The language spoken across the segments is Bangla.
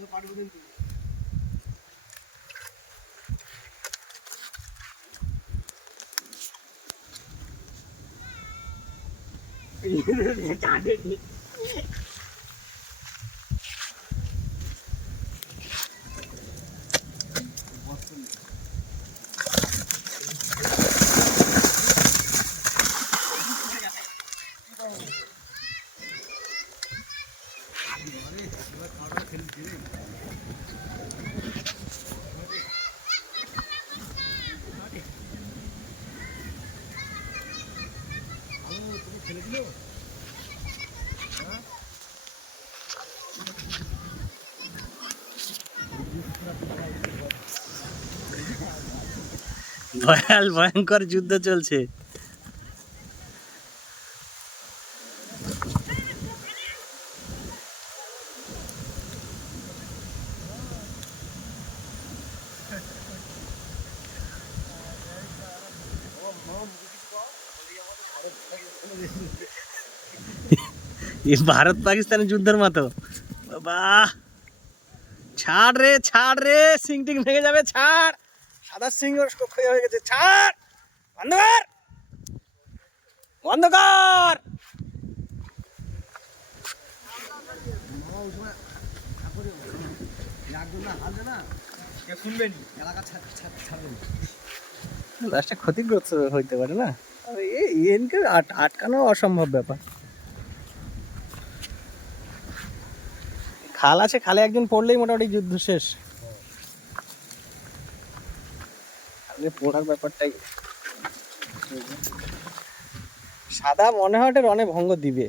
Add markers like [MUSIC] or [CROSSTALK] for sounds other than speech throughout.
ada padu nanti. ভয়াল, ভয়ঙ্কর যুদ্ধ চলছে। ভারত পাকিস্তানের যুদ্ধের মতো। বাবা। ছাড় রে ছাড় রে, সিং টিং ভেঙে যাবে, ছাড়। সাদা সিং ক্ষয় হয়ে গেছে। ছাড়! বন্ধ কর! বন্ধ কর! লাস্টে ক্ষতিগ্রস্ত হইতে পারে না? এনকে আটকানো অসম্ভব ব্যাপার। খাল আছে খালে একজন পড়লেই মোটামুটি যুদ্ধ শেষ খালে পড়ার ব্যাপারটাই। সাদা মনে হয় ওটা রনে ভঙ্গ দিবে।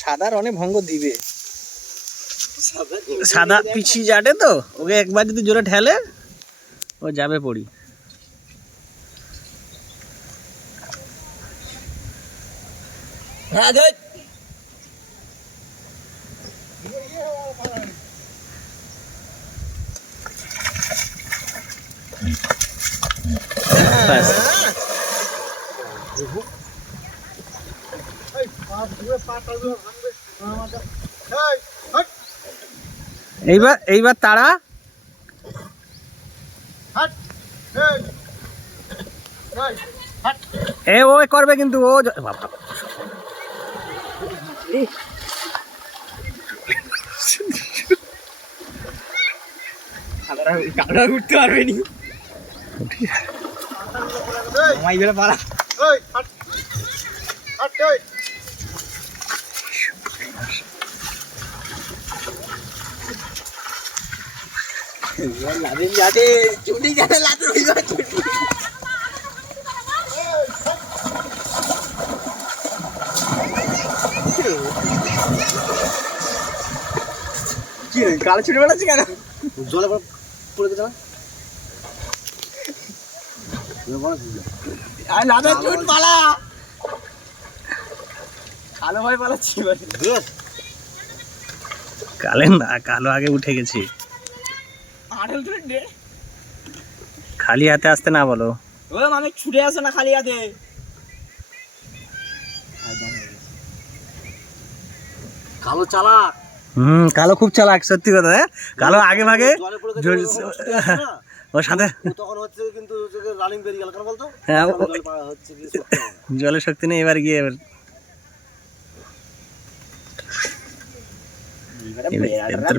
সাদা রনে ভঙ্গ দিবে। সাদা পিছিয়ে যাটে তো ওকে একবার যদি জোরে ঠেলে ও যাবে পড়ি। হ্যাঁ এইবার এইবার তারা? এ ও করবে কিন্তু ও বাবা। উঠতে পারবে নি। পারা চুটি লাতে রইবা কি কালো কেন জলে পড়ে গেছে পালা কালো ভাই পালাচ্ছি কালে না, কালো আগে উঠে গেছে। খালি হাতে আসতে না বলো। ও আমি ছুটে আসো না খালি হাতে। কালো চালাক। হুম কালো খুব চালাক সত্যি কথা হ্যাঁ? কালো আগে ভাগে? [LAUGHS] ওর সাথে তখন হচ্ছে কিন্তু রানিং বেরিয়ে গেল কেন বলতো? হ্যাঁ। জলের শক্তি নেই এবার গিয়ে এবার এবারে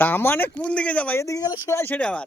তা মানে কোন দিকে যাবা? এদিকে গেলে ছেড়ে ছেড়ে আবার।